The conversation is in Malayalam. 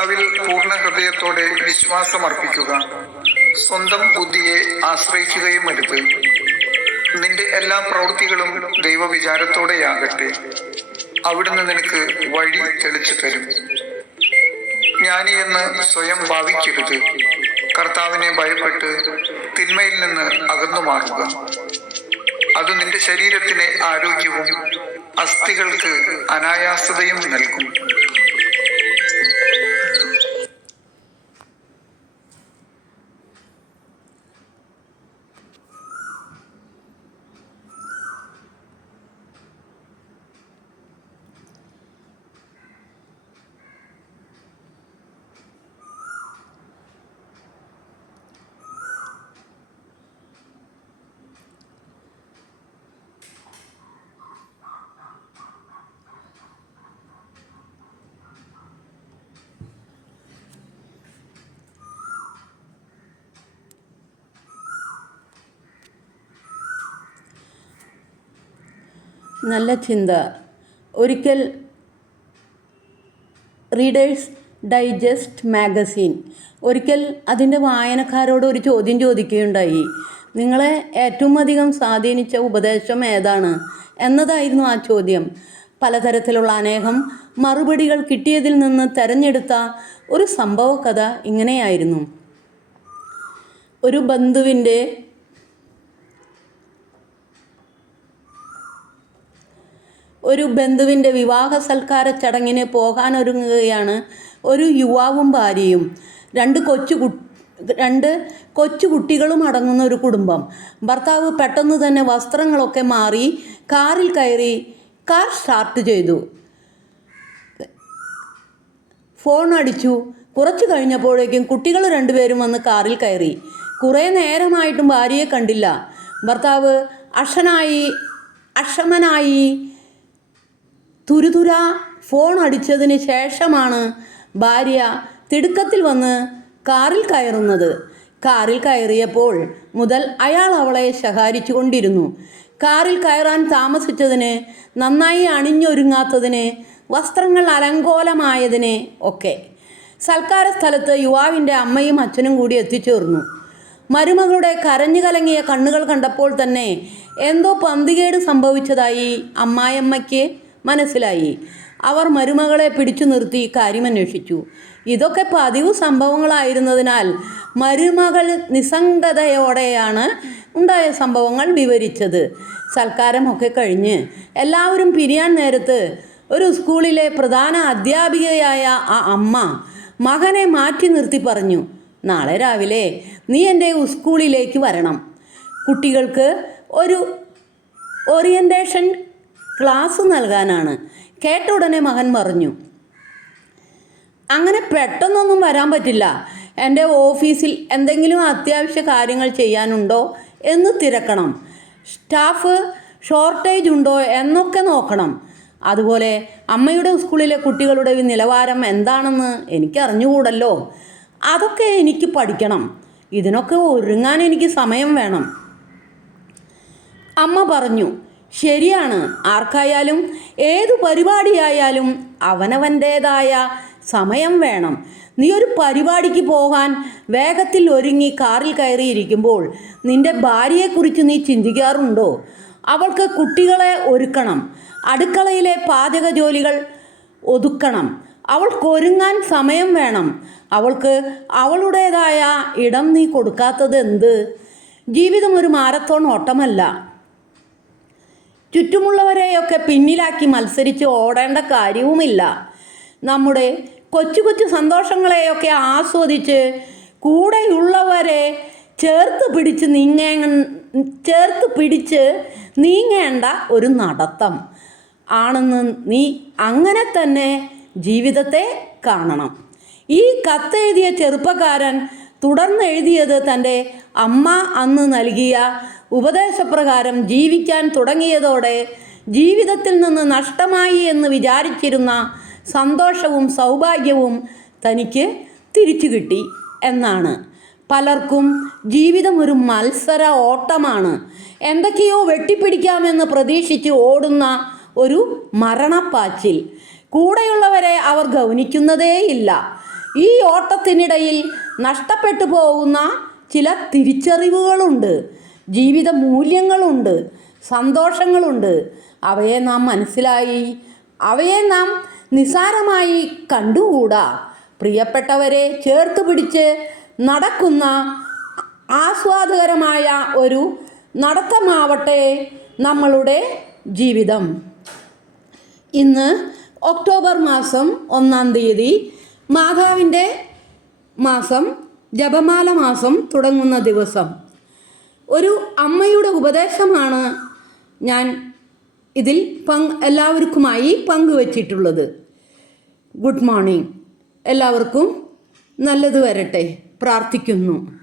കർത്താവിൽ പൂർണ ഹൃദയത്തോടെ വിശ്വാസമർപ്പിക്കുക. സ്വന്തം ബുദ്ധിയെ ആശ്രയിക്കുകയും അരുത് നിന്റെ എല്ലാ പ്രവൃത്തികളും ദൈവവിചാരത്തോടെയാകട്ടെ. അവിടുന്ന് നിനക്ക് വഴി തെളിച്ചു തരും. ജ്ഞാനിയെന്ന് സ്വയം ഭാവിക്കരുത്. കർത്താവിനെ ഭയപ്പെട്ട് തിന്മയിൽ നിന്ന് അകന്നു മാറുക. അത് നിന്റെ ശരീരത്തിന് ആരോഗ്യവും അസ്ഥികൾക്ക് അനായാസതയും നൽകും. നല്ല ചിന്ത. ഒരിക്കൽ റീഡേഴ്സ് ഡൈജസ്റ്റ് മാഗസിൻ ഒരിക്കൽ അതിന്റെ വായനക്കാരോട് ഒരു ചോദ്യം ചോദിക്കുകയുണ്ടായി. നിങ്ങളെ ഏറ്റവും അധികം സ്വാധീനിച്ച ഉപദേശം ഏതാണ്? എന്നതായിരുന്നു ആ ചോദ്യം. പലതരത്തിലുള്ള അനേകം മറുപടികൾ കിട്ടിയതിൽ നിന്ന് തെരഞ്ഞെടുത്ത ഒരു സംഭവ കഥ ഇങ്ങനെയായിരുന്നു. ഒരു ബന്ധുവിന്റെ ഒരു ബന്ധുവിന്റെ വിവാഹ സൽക്കാര ചടങ്ങിന് പോകാനൊരുങ്ങുകയാണ് ഒരു യുവാവും ഭാര്യയും. രണ്ട് കൊച്ചു രണ്ട് കൊച്ചു കുട്ടികളും അടങ്ങുന്ന ഒരു കുടുംബം. ഭർത്താവ് പെട്ടെന്ന് തന്നെ വസ്ത്രങ്ങളൊക്കെ മാറി കാറിൽ കയറി കാർ സ്റ്റാർട്ട് ചെയ്തു. ഫോൺ അടിച്ചു. കുറച്ച് കഴിഞ്ഞപ്പോഴേക്കും കുട്ടികൾ രണ്ടുപേരും വന്ന് കാറിൽ കയറി. കുറേ നേരമായിട്ടും ഭാര്യയെ കണ്ടില്ല. ഭർത്താവ് അക്ഷനായി അക്ഷമനായി തുരുതുര ഫോൺ അടിച്ചതിന് ശേഷമാണ് ഭാര്യ തിടുക്കത്തിൽ വന്ന് കാറിൽ കയറുന്നത്. കാറിൽ കയറിയപ്പോൾ മുതൽ അയാൾ അവളെ ശകാരിച്ചു കൊണ്ടിരുന്നു കാറിൽ കയറാൻ താമസിച്ചതിന് നന്നായി അണിഞ്ഞൊരുങ്ങാത്തതിന് വസ്ത്രങ്ങൾ അലങ്കോലമായതിന് ഒക്കെ സൽക്കാര സ്ഥലത്ത് യുവാവിന്റെ അമ്മയും അച്ഛനും കൂടി എത്തിച്ചേർന്നു. മരുമകളുടെ കരഞ്ഞു കലങ്ങിയ കണ്ണുകൾ കണ്ടപ്പോൾ തന്നെ എന്തോ പന്തികേട് സംഭവിച്ചതായി അമ്മായിയമ്മയ്ക്ക് മനസ്സിലായി. അവർ മരുമകളെ പിടിച്ചു നിർത്തി കാര്യമന്വേഷിച്ചു ഇതൊക്കെ പതിവ് സംഭവങ്ങളായിരുന്നതിനാൽ മരുമകൾ നിസ്സംഗതയോടെയാണ് ഉണ്ടായ സംഭവങ്ങൾ വിവരിച്ചത്. സൽക്കാരമൊക്കെ കഴിഞ്ഞ് എല്ലാവരും പിരിയാൻ നേരത്ത് ഒരു സ്കൂളിലെ പ്രധാന അധ്യാപികയായ ആ അമ്മ മകനെ മാറ്റി നിർത്തി പറഞ്ഞു നാളെ രാവിലെ നീ എന്റെ സ്കൂളിലേക്ക് വരണം. കുട്ടികൾക്ക് ഒരു ഓറിയന്റേഷൻ ക്ലാസ് നൽകാനാണ്. കേട്ട ഉടനെ മകൻ പറഞ്ഞു അങ്ങനെ പെട്ടെന്നൊന്നും വരാൻ പറ്റില്ല. എന്റെ ഓഫീസിൽ എന്തെങ്കിലും അത്യാവശ്യ കാര്യങ്ങൾ ചെയ്യാനുണ്ടോ എന്ന് തിരക്കണം. സ്റ്റാഫ് ഷോർട്ടേജ് ഉണ്ടോ എന്നൊക്കെ നോക്കണം. അതുപോലെ അമ്മയുടെ സ്കൂളിലെ കുട്ടികളുടെ നിലവാരം എന്താണെന്ന് എനിക്ക് അറിഞ്ഞുകൂടല്ലോ അതൊക്കെ എനിക്ക് പഠിക്കണം. ഇതിനൊക്കെ ഒരുങ്ങാൻ എനിക്ക് സമയം വേണം. അമ്മ പറഞ്ഞു. ശരിയാണ്. ആർക്കായാലും ഏതു പരിപാടിയായാലും അവനവന്റേതായ സമയം വേണം. നീ ഒരു പരിപാടിക്ക് പോകാൻ വേഗത്തിൽ ഒരുങ്ങി കാറിൽ കയറിയിരിക്കുമ്പോൾ നിന്റെ ഭാര്യയെക്കുറിച്ച് നീ ചിന്തിക്കാറുണ്ടോ? അവൾക്ക് കുട്ടികളെ ഒരുക്കണം. അടുക്കളയിലെ പാചക ജോലികൾ ഒതുക്കണം. അവൾക്കൊരുങ്ങാൻ സമയം വേണം. അവൾക്ക് അവളുടേതായ ഇടം നീ കൊടുക്കാത്തത് എന്ത്? ജീവിതം ഒരു മാരത്തോൺ ഓട്ടമല്ല. ചുറ്റുമുള്ളവരെയൊക്കെ പിന്നിലാക്കി മത്സരിച്ച് ഓടേണ്ട കാര്യവുമില്ല. നമ്മുടെ കൊച്ചു കൊച്ചു സന്തോഷങ്ങളെയൊക്കെ ആസ്വദിച്ച് കൂടെയുള്ളവരെ ചേർത്ത് പിടിച്ച് നീങ്ങേ ചേർത്ത് പിടിച്ച് നീങ്ങേണ്ട ഒരു നടത്തം ആണെന്ന് നീ അങ്ങനെ തന്നെ ജീവിതത്തെ കാണണം. ഈ കത്തെഴുതിയ ചെറുപ്പക്കാരൻ തുടർന്ന് എഴുതിയത് തന്റെ അമ്മ അന്ന് നൽകിയ ഉപദേശപ്രകാരം ജീവിക്കാൻ തുടങ്ങിയതോടെ ജീവിതത്തിൽ നിന്ന് നഷ്ടമായി എന്ന് വിചാരിച്ചിരുന്ന സന്തോഷവും സൗഭാഗ്യവും തനിക്ക് തിരിച്ചു കിട്ടി എന്നാണ്. പലർക്കും ജീവിതം ഒരു മത്സര ഓട്ടമാണ്. എന്തൊക്കെയോ വെട്ടിപ്പിടിക്കാമെന്ന് പ്രതീക്ഷിച്ച് ഓടുന്ന ഒരു മരണപ്പാച്ചിൽ കൂടെയുള്ളവരെ അവർ ഗൗനിക്കുന്നതേയില്ല ഈ ഓട്ടത്തിനിടയിൽ നഷ്ടപ്പെട്ടു പോകുന്ന ചില തിരിച്ചറിവുകളുണ്ട്. ജീവിത മൂല്യങ്ങളുണ്ട് സന്തോഷങ്ങളുണ്ട്. അവയെ നാം മനസ്സിലായി അവയെ നാം നിസാരമായി കണ്ടുകൂടാ. പ്രിയപ്പെട്ടവരെ ചേർത്ത് പിടിച്ച് നടക്കുന്ന ആസ്വാദകരമായ ഒരു നടത്തമാവട്ടെ നമ്മളുടെ ജീവിതം. ഇന്ന് ഒക്ടോബർ മാസം ഒന്നാം തീയതി മാതാവിന്റെ മാസം ജപമാല മാസം തുടങ്ങുന്ന ദിവസം. ഒരു അമ്മയുടെ ഉപദേശമാണ് ഞാൻ ഇതിൽ പങ്ക് എല്ലാവർക്കുമായി പങ്കുവച്ചിട്ടുള്ളത്. Good morning. എല്ലാവർക്കും നല്ലത് വരട്ടെ. പ്രാർത്ഥിക്കുന്നു.